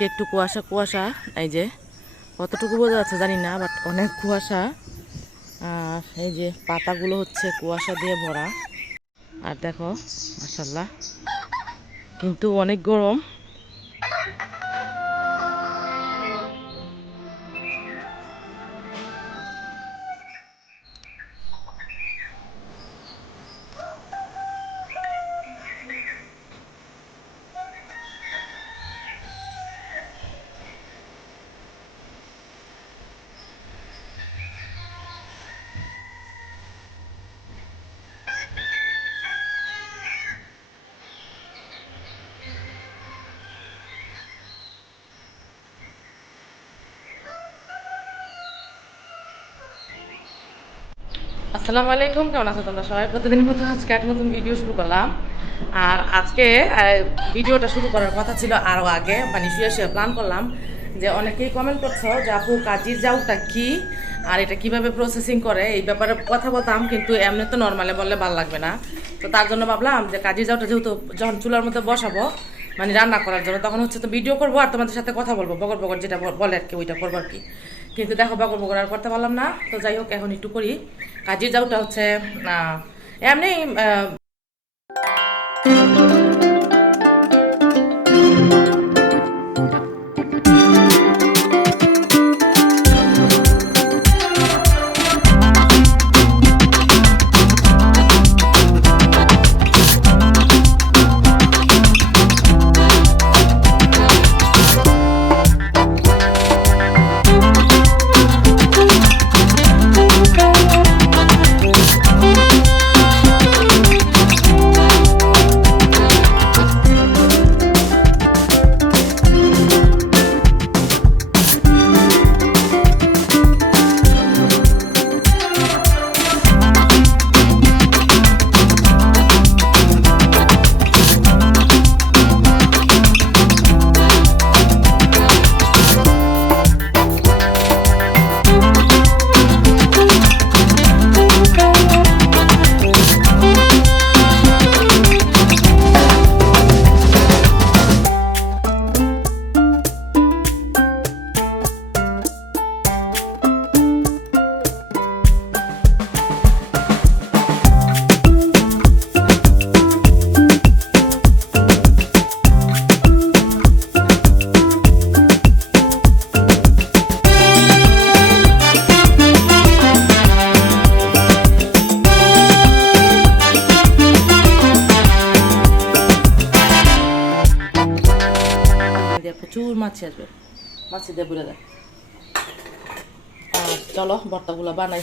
আজকে একটু কুয়াশা কুয়াশা, এই যে কতটুকু বোঝা যাচ্ছে জানি না বাট অনেক কুয়াশা। আর এই যে পাতাগুলো হচ্ছে কুয়াশা দিয়ে ভরা। আর দেখো মাসাল্লাহ কিন্তু অনেক গরম। আসসালামু আলাইকুম, কেমন আছো তোমরা সবাই? প্রতিদিন মতো আজকে এক নতুন ভিডিও শুরু করলাম। আর আজকে ভিডিওটা শুরু করার কথা ছিল আরও আগে মানে শুয়ে শুয়ে প্ল্যান করলাম যে অনেকেই কমেন্ট করছ যে, আপু, কাজির জাউটা কি? আর এটা কীভাবে প্রসেসিং করে? এই ব্যাপারে কথা বলতাম, কিন্তু এমনি তো নর্মালে বললে ভালো লাগবে না। তো তার জন্য ভাবলাম যে, কাজির জাউটা যেহেতু যখন চুলার মধ্যে বসাবো মানে রান্না করার জন্য, তখন হচ্ছে তো ভিডিও করব আর তোমাদের সাথে কথা বলব বগর বগর যেটা বলে আর কি, ওইটা করব আর কি। কিন্তু দেখো বগর বগর আর করতে পারলাম না। তো যাই হোক, এখন একটু করি। কাজির যাওয়াটা হচ্ছে এমনি মাছি আসবে। মাছি দিয়ে বুড়ে দেয় আর চলো ভর্তাগুলো বানাই।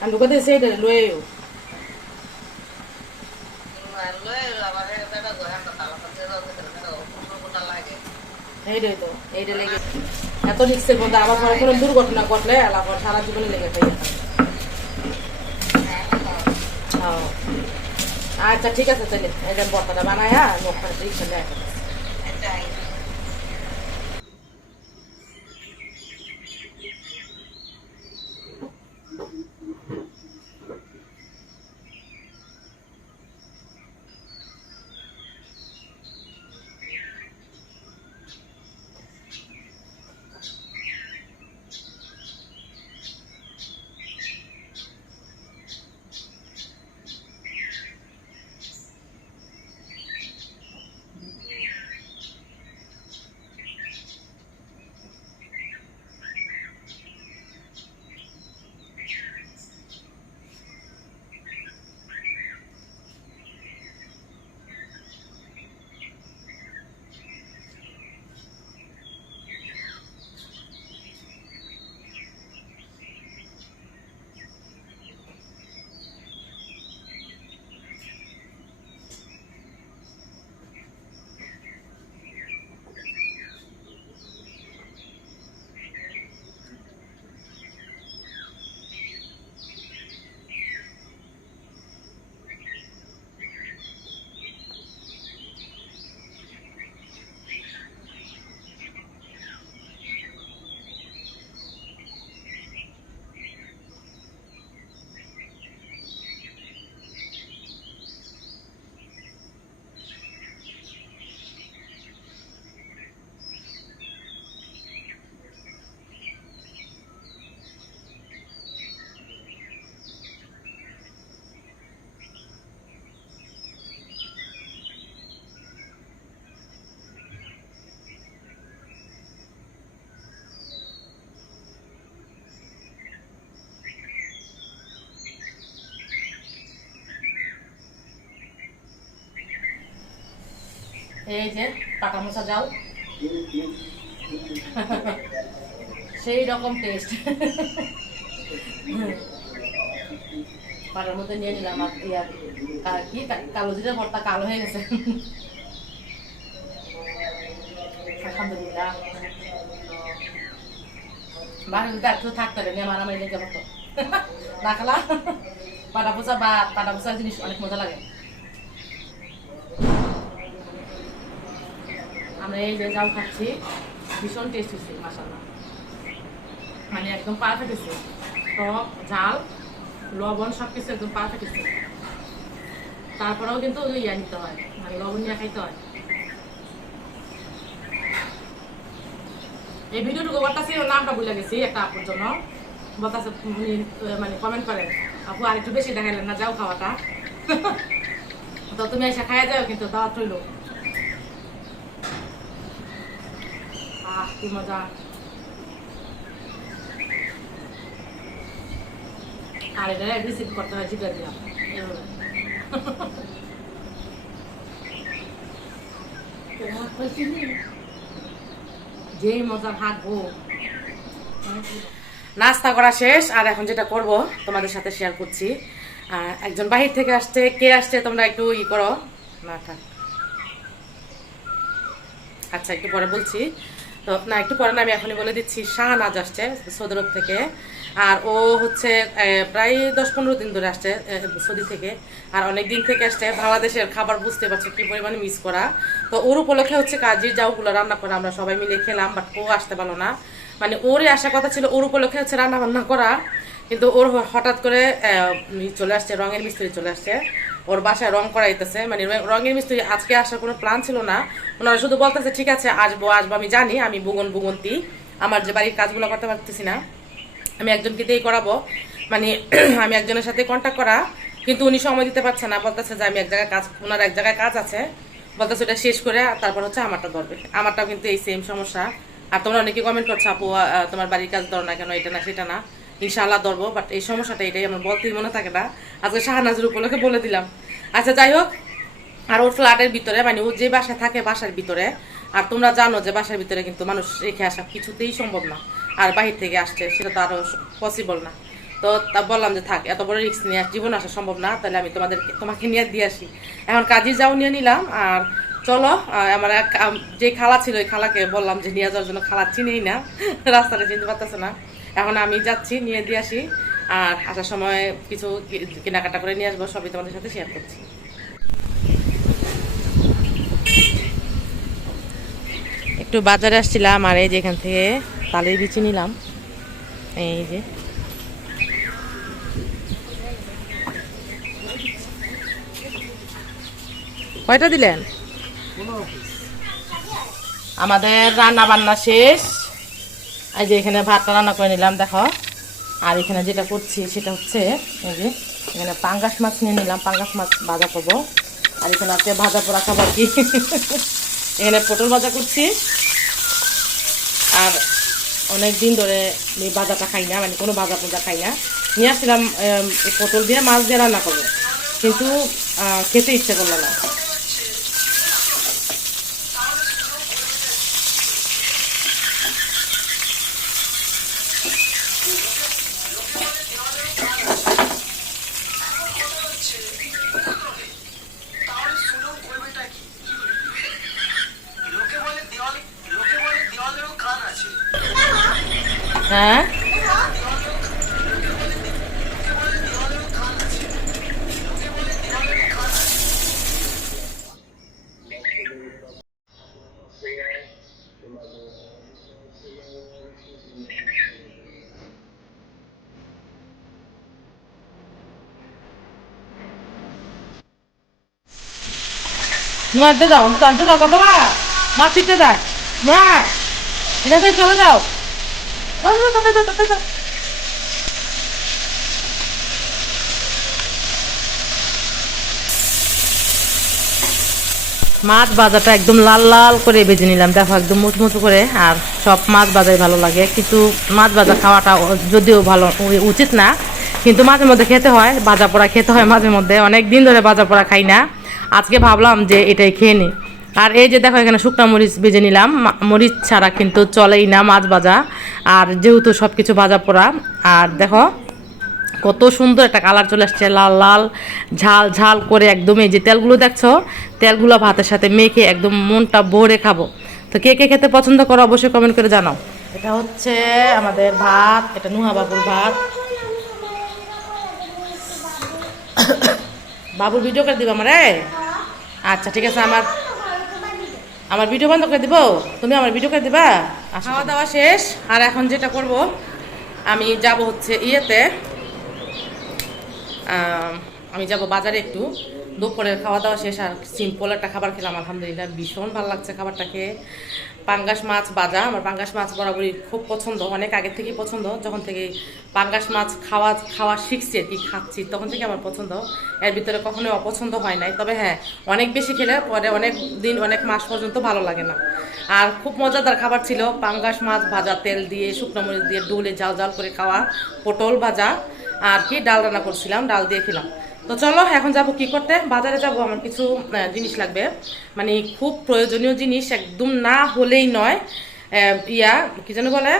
কোথায় সেইটা লয়ে এইটাই তো এইটা লেগে এত রিক্সের মধ্যে আবার পরে কোনো দুর্ঘটনা ঘটলে আবার সারা জীবনে লেগে থাকে। আচ্ছা ঠিক আছে তাহলে এটা বর্তাটা বানায়া ওখানে রিক্সা নেয় এই যে পাকা মোচা যাও। সেই রকম টেস্ট পাটার মধ্যে নিয়ে নিলাম, আর ইয়া, কা- কালো জিরা ভর্তা কালো হয়ে গেছে। আলহামদুলিল্লাহ। বাড়ির একটু থাকতে নিয়ে মারামারি লেগে হতো রাখলা পাটা পোচা বা পাটা পোচার জিনিস অনেক মজা লাগে। আমরা এই খাচ্ছি, ভীষণ টেস্ট হচ্ছে মাসাল্লাহ মানে একদম পারফেক্ট হচ্ছে টক, ঝাল, লবণ সব কিছু একদম পারফেক্ট হচ্ছে তারপরেও কিন্তু ইয়া নিতে হয় মানে লবণ নিয়ে খাইতে হয়। এই ভিডিওটুকু বলতেছি, ওর নামটা ভুলে গেছি, একটা আপুর জন্য। উনি মানে কমেন্ট করেন, আপু, আর একটু বেশি দেখাইলেন না, যাও খাওয়াটা। তো তুমি এসে খাইয়া যাও, কিন্তু দাওয়াত রইল। আহ কি মজা। আর এটা রিসিভ করতে হয় জিজ্ঞাসা দিলাম। যেই মজা ভাগবো নাস্তা করা শেষ, আর এখন যেটা করব, তোমাদের সাথে শেয়ার করছি। একজন বাহির থেকে আসছে, কে আসছে তোমরা একটু ই করো। না, থাক। আচ্ছা একটু পরে বলছি। তো না, একটু পরে না, আমি এখনই বলে দিচ্ছি শাহনাজ আসছে সৌদি থেকে। আর ও হচ্ছে প্রায় দশ পনেরো দিন ধরে আসছে সৌদি থেকে। আর অনেক দিন থেকে আসছে, বাংলাদেশের খাবার বুঝতে পারছে কি পরিমাণে মিস করা। তো ওর উপলক্ষে হচ্ছে কাজের যাওগুলো রান্না করা আমরা সবাই মিলে খেলাম বাট ও আসতে পারল না। মানে ওরই আসার কথা ছিল, ওর উপলক্ষে হচ্ছে রান্না বান্না করা। কিন্তু ওর হঠাৎ করে চলে আসছে, রঙের মিস্ত্রি চলে আসছে। ওর বাসায় রং করাইতেছে। মানে রঙের মিস্ত্রি আজকে আসার কোনো প্ল্যান ছিল না। ওনারা শুধু বলতেছে, ঠিক আছে, আসব আসব, আমি জানি, আমি বুগন, বুগন্তি। আমার যে বাড়ির কাজগুলো করতে পারতেছি না। আমি একজনকে দিয়েই করাবো। মানে আমি একজনের সাথে কন্ট্যাক্ট করা। কিন্তু উনি সময় দিতে পারছে না। বলতেছে যে আমি এক জায়গায় কাজ ওনার এক জায়গায় কাজ আছে। বলতেছে ওটা শেষ করে তারপর হচ্ছে আমারটা ধরবে। আমারটাও কিন্তু এই সেম সমস্যা। আর তোমরা অনেকে কমেন্ট করছ, আপু তোমার বাড়ির কাজ ধরো না কেন? এটা না, সেটা না। ইনশাআল্লাহ ধরবো বাট এই সমস্যাটা এটাই আমার বলতেই মনে থাকে না। আজকে শাহনাজের উপলক্ষে বলে দিলাম। আচ্ছা যাই হোক, আর ওর ফ্ল্যাটের ভিতরে মানে ও যে বাসায় থাকে বাসার ভিতরে, আর তোমরা জানো যে বাসার ভিতরে কিন্তু মানুষ রেখে আসা কিছুতেই সম্ভব না। আর বাহির থেকে আসছে, সেটা তো আরও পসিবল না। তো তা বললাম যে থাক, এত বড় রিস্ক নিয়ে জীবন আসা সম্ভব না, তাহলে আমি তোমাদের তোমাকে নিয়ে দিয়ে আসি। এখন কাজে যাও নিয়ে নিলাম, আর চলো আমার এক যে খালা ছিল ওই খালাকে বললাম যে নিয়ে যাওয়ার জন্য খালা চিনেই না, রাস্তাটা চিনতে পারতেছে না। এখন আমি যাচ্ছি নিয়ে দিয়ে আসি। আর আসার সময় কিছু কেনাকাটা করে নিয়ে আসব সবই তোমাদের সাথে শেয়ার করছি। একটু বাজারে আসছিলাম আর এই যে এখান থেকে তালের বিচি নিলাম। এই যে। কয়টা দিলেন? আমাদের রান্না বান্না শেষ। এই যে এখানে ভাতটা রান্না করে নিলাম, দেখো। আর এখানে যেটা করছি সেটা হচ্ছে, এই যে এখানে পাঙ্গাস মাছ নিয়ে নিলাম, পাঙ্গাস মাছ ভাজা করব। আর এখানে আছে ভাজা পোড়া খাবার কি? এখানে পটল ভাজা করছি। আর অনেক দিন ধরে এই ভাজাটা খাই না মানে কোনো ভাজা পোজা খাই না। নিয়ে আসছিলাম পটল দিয়ে মাছ দিয়ে রান্না করব। কিন্তু খেতে ইচ্ছে করল না তাহলে সুলভ করবেটা কি লোকে বলে দেওয়াল লোকে বলে দেওয়ালেরও কান আছে হ্যাঁ? মারতে যাও টানতে যাও কত মাছ ছিটতে দেয় মা এটাতে চলে যাও। মাছ ভাজাটা একদম লাল লাল করে ভেজে নিলাম। দেখো, একদম মুচমুচু করে, আর সব মাছ ভাজাই ভালো লাগে। কিন্তু মাছ ভাজা খাওয়াটা যদিও ভালো উচিত না, কিন্তু মাঝে মধ্যে খেতে হয়, ভাজা পোড়া খেতে হয় মাঝে মধ্যে। অনেক দিন ধরে ভাজা পোড়া খাই না। আজকে ভাবলাম যে এটাই খেয়ে নিই আর এই যে দেখো, এখানে শুকনো মরিচ ভেজে নিলাম। মরিচ ছাড়া কিন্তু চলেই না মাছ ভাজা। আর যেহেতু সব কিছু ভাজা পোড়া, আর দেখো, কত সুন্দর একটা কালার চলে আসছে, লাল লাল, ঝাল ঝাল করে একদম এই যে তেলগুলো দেখছ, তেলগুলো ভাতের সাথে মেখে একদম মনটা ভরে খাব। তো কে কে খেতে পছন্দ করো অবশ্যই কমেন্ট করে জানাও। এটা হচ্ছে আমাদের ভাত, এটা নুহা বাবুর ভাত। বাবুর ভিডিও করে দিব আমারে? আচ্ছা ঠিক আছে, আমার আমার ভিডিও বন্ধ করে দিব? তুমি আমার ভিডিও করে দিবা? খাওয়া দাওয়া শেষ। আর এখন যেটা করব আমি যাব হচ্ছে ইয়েতে আমি যাব বাজারে একটু। দুপুরের খাওয়া দাওয়া শেষ আর সিম্পল একটা খাবার খেলাম, আলহামদুলিল্লাহ। ভীষণ ভালো লাগছে খাবারটা খেয়ে। পাঙ্গাস মাছ ভাজা, আমার পাঙ্গাস মাছ বরাবরই খুব পছন্দ, অনেক আগে থেকেই পছন্দ। যখন থেকে পাঙ্গাস মাছ খাওয়া খাওয়া শিখছি কি, খাচ্ছি, তখন থেকে আমার পছন্দ। এর ভিতরে কখনোই অপছন্দ হয় নাই। তবে হ্যাঁ অনেক বেশি খেলে পরে অনেক দিন, অনেক মাস পর্যন্ত ভালো লাগে না। আর খুব মজাদার খাবার ছিল পাঙ্গাস মাছ ভাজা, তেল দিয়ে, শুকনো মরিচ দিয়ে ডুলে জাল জাল করে খাওয়া, পটল ভাজা, আর কি ডাল রান্না করছিলাম, ডাল দিয়ে খেলাম। তো চলো, এখন যাব কি করতে? বাজারে যাব, আমার কিছু জিনিস লাগবে। মানে খুব প্রয়োজনীয় জিনিস, একদম না হলেই নয়। ইয়া, কি যেন বলে?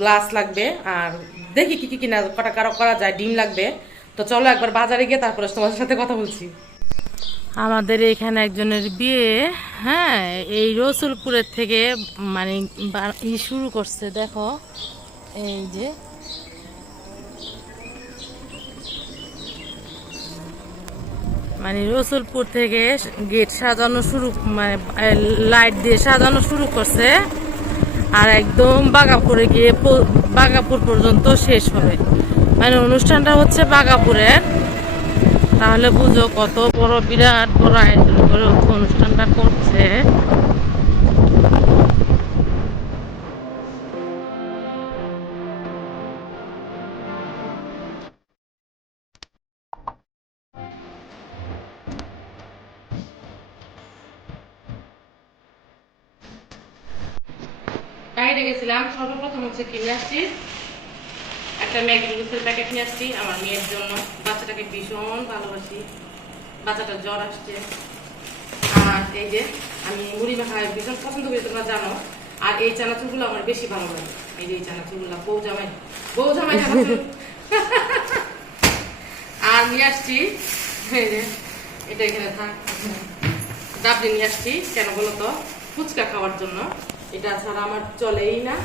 গ্লাস লাগবে, আর দেখি কি কি কিনা কটা কারও করা যায়, ডিম লাগবে। তো চলো, একবার বাজারে গিয়ে তারপরে তোমাদের সাথে কথা বলছি। আমাদের এখানে একজনের বিয়ে হ্যাঁ এই রসুলপুরের থেকে মানে ই শুরু করছে, দেখো। এই যে মানে রসুলপুর থেকে গেট সাজানো শুরু মানে লাইট দিয়ে সাজানো শুরু করছে। আর একদম বাগাপুরে গিয়ে বাগাপুর পর্যন্ত শেষ হবে। মানে অনুষ্ঠানটা হচ্ছে বাগাপুরের তাহলে বুঝো কত বড় বিরাট বড় অনুষ্ঠানটা করছে। বাইরে গেছিলাম সর্বপ্রথম হচ্ছে কিনে আসছি। একটা ম্যাগি নুডলসের প্যাকেট নিয়ে আসছি আমার মেয়ের জন্য। বাচ্চাটাকে ভীষণ ভালোবাসি। বাচ্চাটার জ্বর আসছে। আর এই যে আমি মুড়ি মাখা ভীষণ পছন্দ করি তোমরা জানো। আর এই চানাচুরগুলো আমার বেশি ভালো লাগে। এই যে এই চানাচুরগুলো বউ জামাই। বউ জামাই চানাচুর। আর নিয়ে আসছি এটা এখানে থাক। ডাবলি নিয়ে আসছি কেন বলো তো? ফুচকা খাওয়ার জন্য। এটা ছাড়া আমার চলেই না।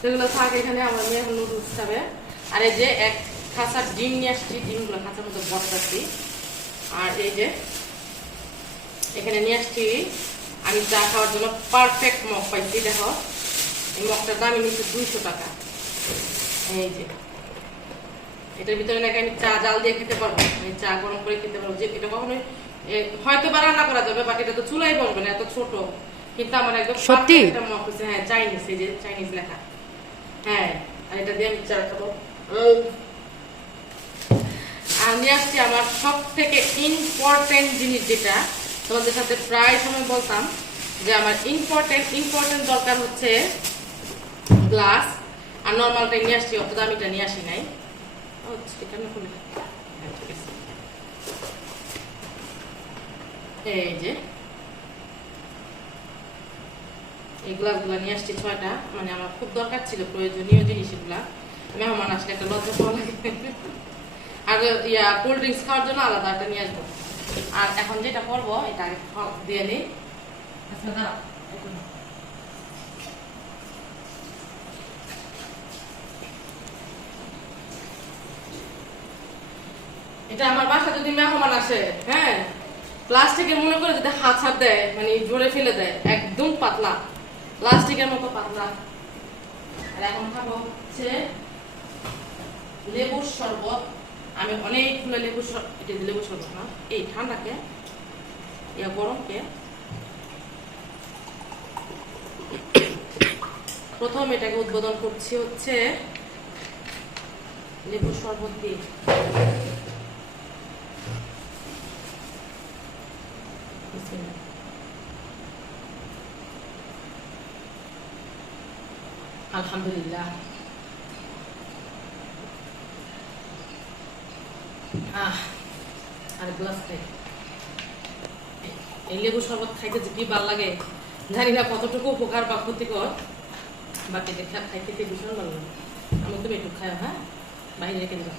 সেগুলো থাক, এখানে আমার মেয়ে এখন নুডলস খাবে। আর এই যে এক খাঁচার ডিম নিয়ে আসছি, ডিমগুলো খাঁচার মতো বসাচ্ছি। আর এই যে এখানে নিয়ে আসছি, আমি চা খাওয়ার জন্য পারফেক্ট মগ পাইছি, দেখো। এই মগটার দাম নিচ্ছে দুইশো টাকা। এই যে এটার ভিতরে নাকি আমি চা জাল দিয়ে খেতে পারব? আমি চা গরম করে খেতে পারব। যে এটা কখনোই হয়তো বা রান্না করা যাবে, বাট এটা তো চুলাই বসবে না, এত ছোট। কিন্তু আমার একদম সত্যি? একটা মগ হয়েছে হ্যাঁ চাইনিজ এই যে চাইনিজ লেখা। হ্যাঁ আর এটা দিয়ে আমি চা খাব। নিয়ে আসছি আমার সব থেকে ইম্পর্টেন্ট জিনিস যেটা তোমাদের সাথে প্রায় সময় বলতাম যে আমার ইম্পর্টেন্ট ইম্পর্টেন্ট দরকার হচ্ছে গ্লাস আর নর্মালটা নিয়ে আসছি অত দামিটা নিয়ে আসি নাই। হ্যাঁ, এই যে। এই গ্লাসগুলো নিয়ে আসছি ছয়টা। মানে আমার খুব দরকার ছিল প্রয়োজনীয় জিনিস এগুলা মেহমান আসলে একটা লজ্জা পাওয়া লাগে। আর ইয়া কোল্ড ড্রিঙ্কস খাওয়ার জন্য আলাদা একটা নিয়ে আসব। আর এখন যেটা করব এটা আগে দিয়ে নিই। আচ্ছা দাঁড়াও এটা আমার বাসা যদি মেহমান আসে হ্যাঁ? প্লাস্টিকের মনে করে যদি হাত হাত দেয় মানে জোরে ফেলে দেয় একদম পাতলা। প্লাস্টিকের মতো পাতলা আর এখন খাব হচ্ছে লেবুর শরবত আমি অনেকগুলো লেবুর এটা লেবুর শরবত না এই ঠান্ডাকে ইয়া গরমকে প্রথম এটাকে উদ্বোধন করছি হচ্ছে লেবুর শরবত দিয়ে। বিসমিল্লাহ। আলহামদুলিল্লাহ। আহ এই লেবু শরবত খাইতে যে কি ভালো লাগে, জানি না কতটুকু উপকার বা ক্ষতিকর খা- খাইতে ভীষণ ভালো লাগে। আমি তুমি একটু খাই হ্যাঁ? বাইরে রেখে দিলাম